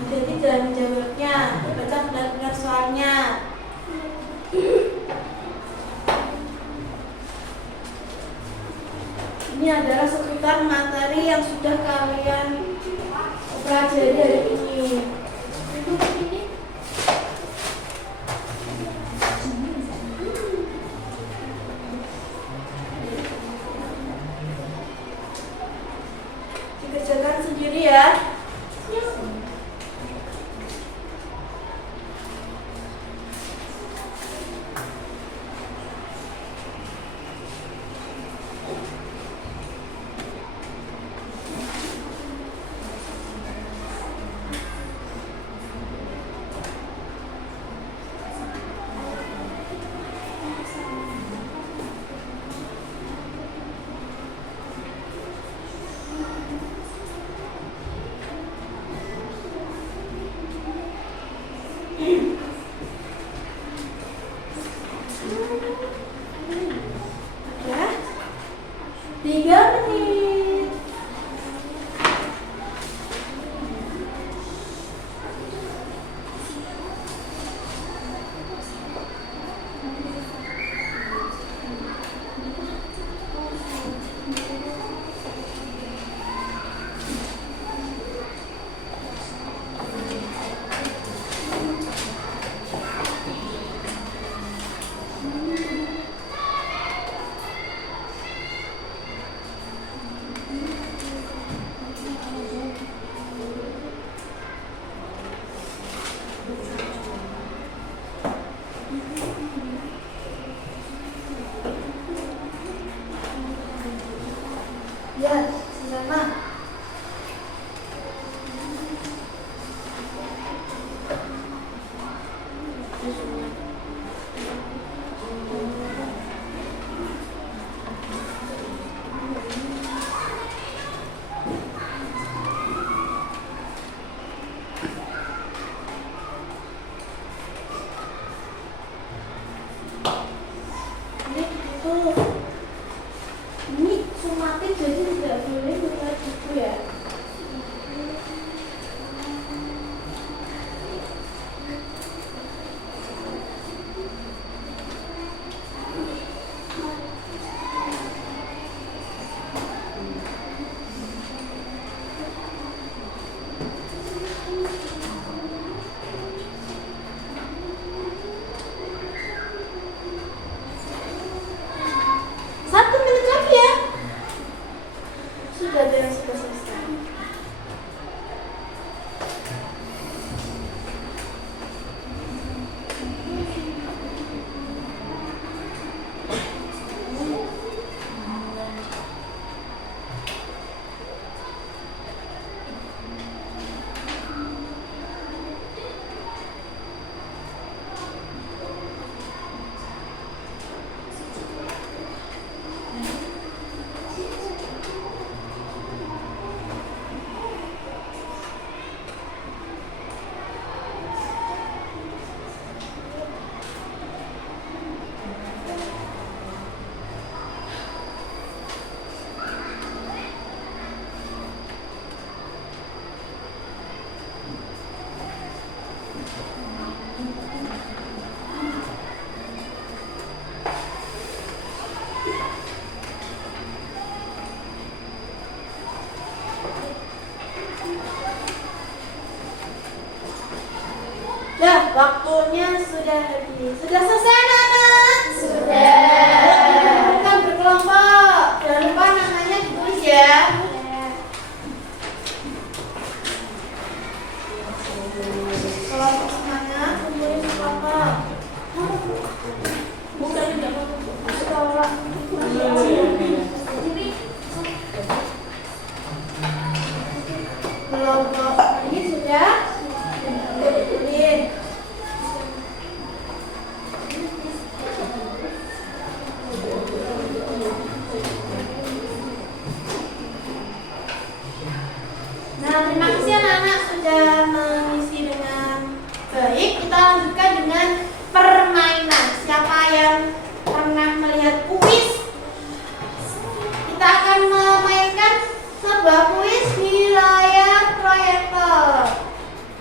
Jadi jangan menjawabnya, baca benar-benar soalnya. Ini adalah seputar materi yang sudah kalian pelajari hari ini. Dikerjakan sendiri ya. Ya, 3 menit. Ya, sama. Ini sumatik jadi tidak boleh buka buku ya. Satu menit lagi ya. Sudah ada yang sudah selesai. Ya, waktunya sudah habis. Sudah selesai anak-anak? Sudah. Bukan berkelompok. Jangan lupa namanya ditulis ya. Kelompok semuanya kumpulin kelompok. Bukan tidak sekolah. Kelompok ini sudah dikumpulin. Nah, terima kasih anak-anak sudah mengisi dengan baik. Kita lanjutkan dengan permainan. Siapa yang pernah melihat kuis? Kita akan memainkan sebuah kuis di layar proyektor.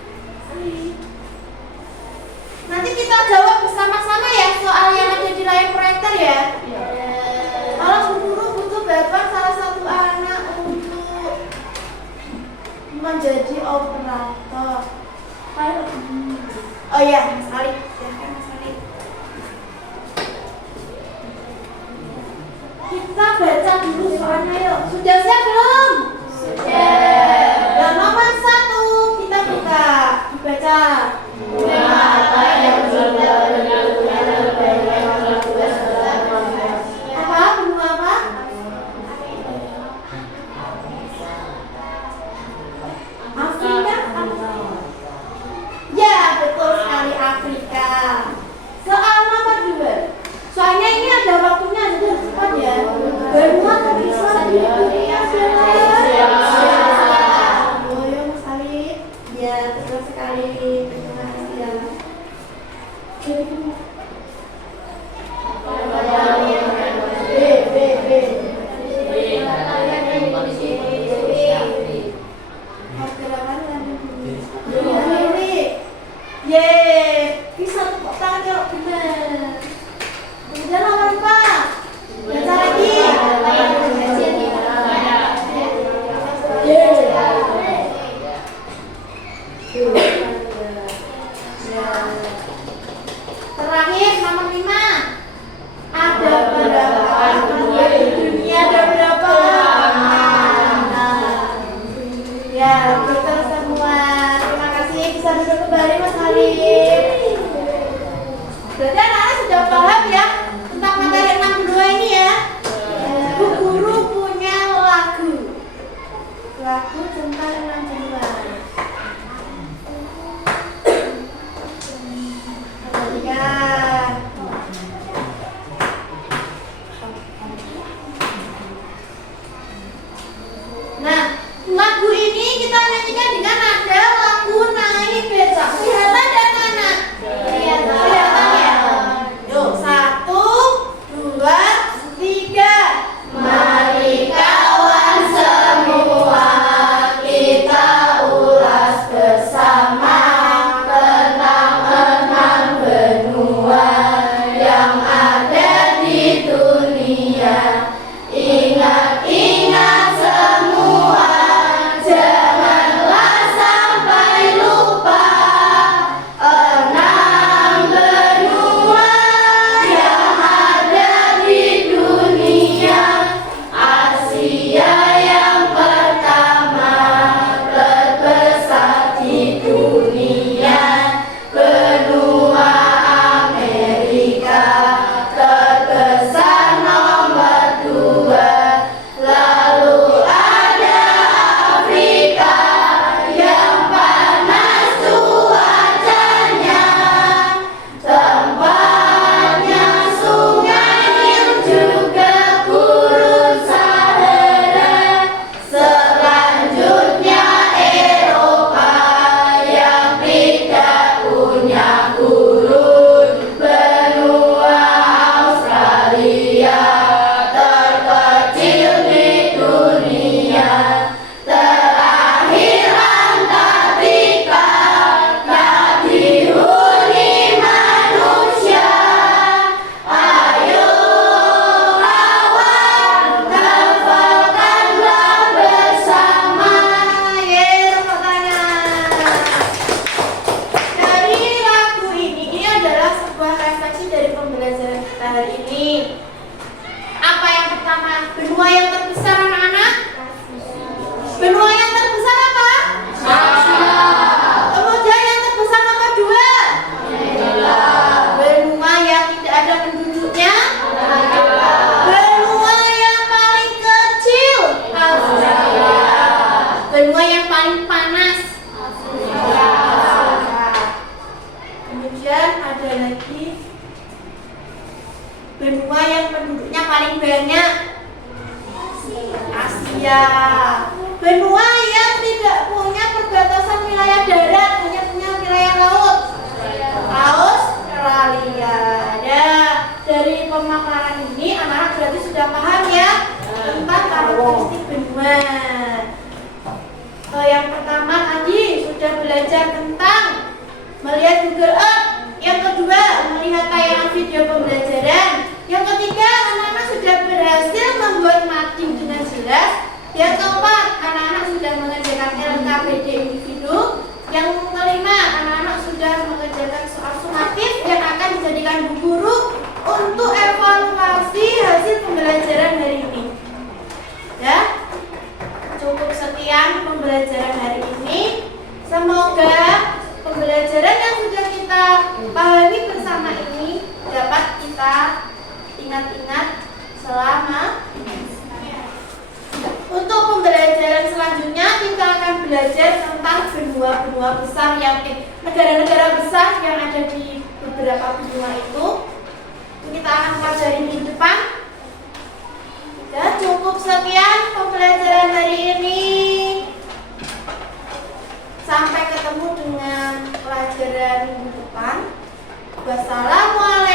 ya? Kalau Bu Guru butuh bantuan salah satu anak untuk menjadi operator. Oh iya, Mas Ali. Silahkan Mas Ali. Kita baca dulu soalnya yuk. Sudah siap belum? Sudah. Yang nomor 1 kita buka. Dibaca. Apa yang sudah apa? Benua apa? Afrika? Ya, betul sekali Afrika. Soal nomor 2. Soalnya ini ada waktunya, jadi cepat ya. Benua terbesar di dunia adalah. Oh ya Mas Ali. Ya, betul sekali. Terima kasih ya. Yeay, bisa tepuk tangan kalau benar. Kemudian nomor 4. Baca lagi. Terakhir nomor 5. Ada berapa benua di dunia? Ada berapa? Ya, betul semua. Terima kasih. Bisa duduk kembali Mas Halid. Berarti anak-anak sudah paham ya tentang materi 6 benua ini ya. Bu Guru punya lagu tentang 6 benua. Perhatikan. Nah, lagu ini kita nyanyikan dengan nada lagu naik becak. Kelihatan dan anak? Kelihatan ya? Yuk, 1, 2, 3. Mari kawan semua kita ulas bersama tentang 6 benua yang ada di dunia. Ingat-ingat semua, janganlah sampai lupa 6 benua yang ada di dunia. Asia yang pertama terbesar di dunia, benua Amerika terbesar nomor 2. Lalu ada Afrika yang panas cuacanya, tempatnya sungai Nil juga gurun Sahara. Selanjutnya Eropa yang tidak punya gurun, benua Australia terkecil di dunia. Terakhir Antartika tak dihuni manusia. Ayo kawan, hafalkanlah bersama. Tepuk tangan. Dari lagu ini adalah sebuah refleksi dari pembelajaran kita hari ini. Apa yang pertama? Benua yang terbesar anak-anak? Benua yang terbesar apa? Asia. Kemudian yang terbesar nomor 2? Benua yang tidak ada penduduknya? Benua yang paling kecil? Australia. Benua yang paling panas? Kemudian ada lagi benua yang penduduknya paling banyak? Asia. Benua yang tidak punya perbatasan wilayah darat, hanya punya wilayah laut? Australia. Nah, dari pemaparan ini anak-anak berarti sudah paham ya tentang karakteristik benua. Yang pertama tadi sudah belajar tentang melihat Google Earth. Yang kedua, melihat tayangan video pembelajaran. Yang ketiga, anak-anak sudah berhasil membuat mading dengan jelas. Yang keempat, anak-anak sudah mengerjakan LKPD individu. Yang kelima, anak-anak sudah mengerjakan soal sumatif yang akan dijadikan bu guru untuk evaluasi hasil pembelajaran hari ini. Ya, cukup sekian pembelajaran hari ini. Semoga pembelajaran yang sudah kita pahami bersama ini dapat kita ingat-ingat selama untuk pembelajaran selanjutnya kita akan belajar tentang benua-benua besar negara-negara besar yang ada di beberapa benua itu. Kita akan pelajari minggu depan. Ya, cukup sekian pembelajaran hari ini. Sampai ketemu dengan pelajaran minggu depan. Wassalamualaikum.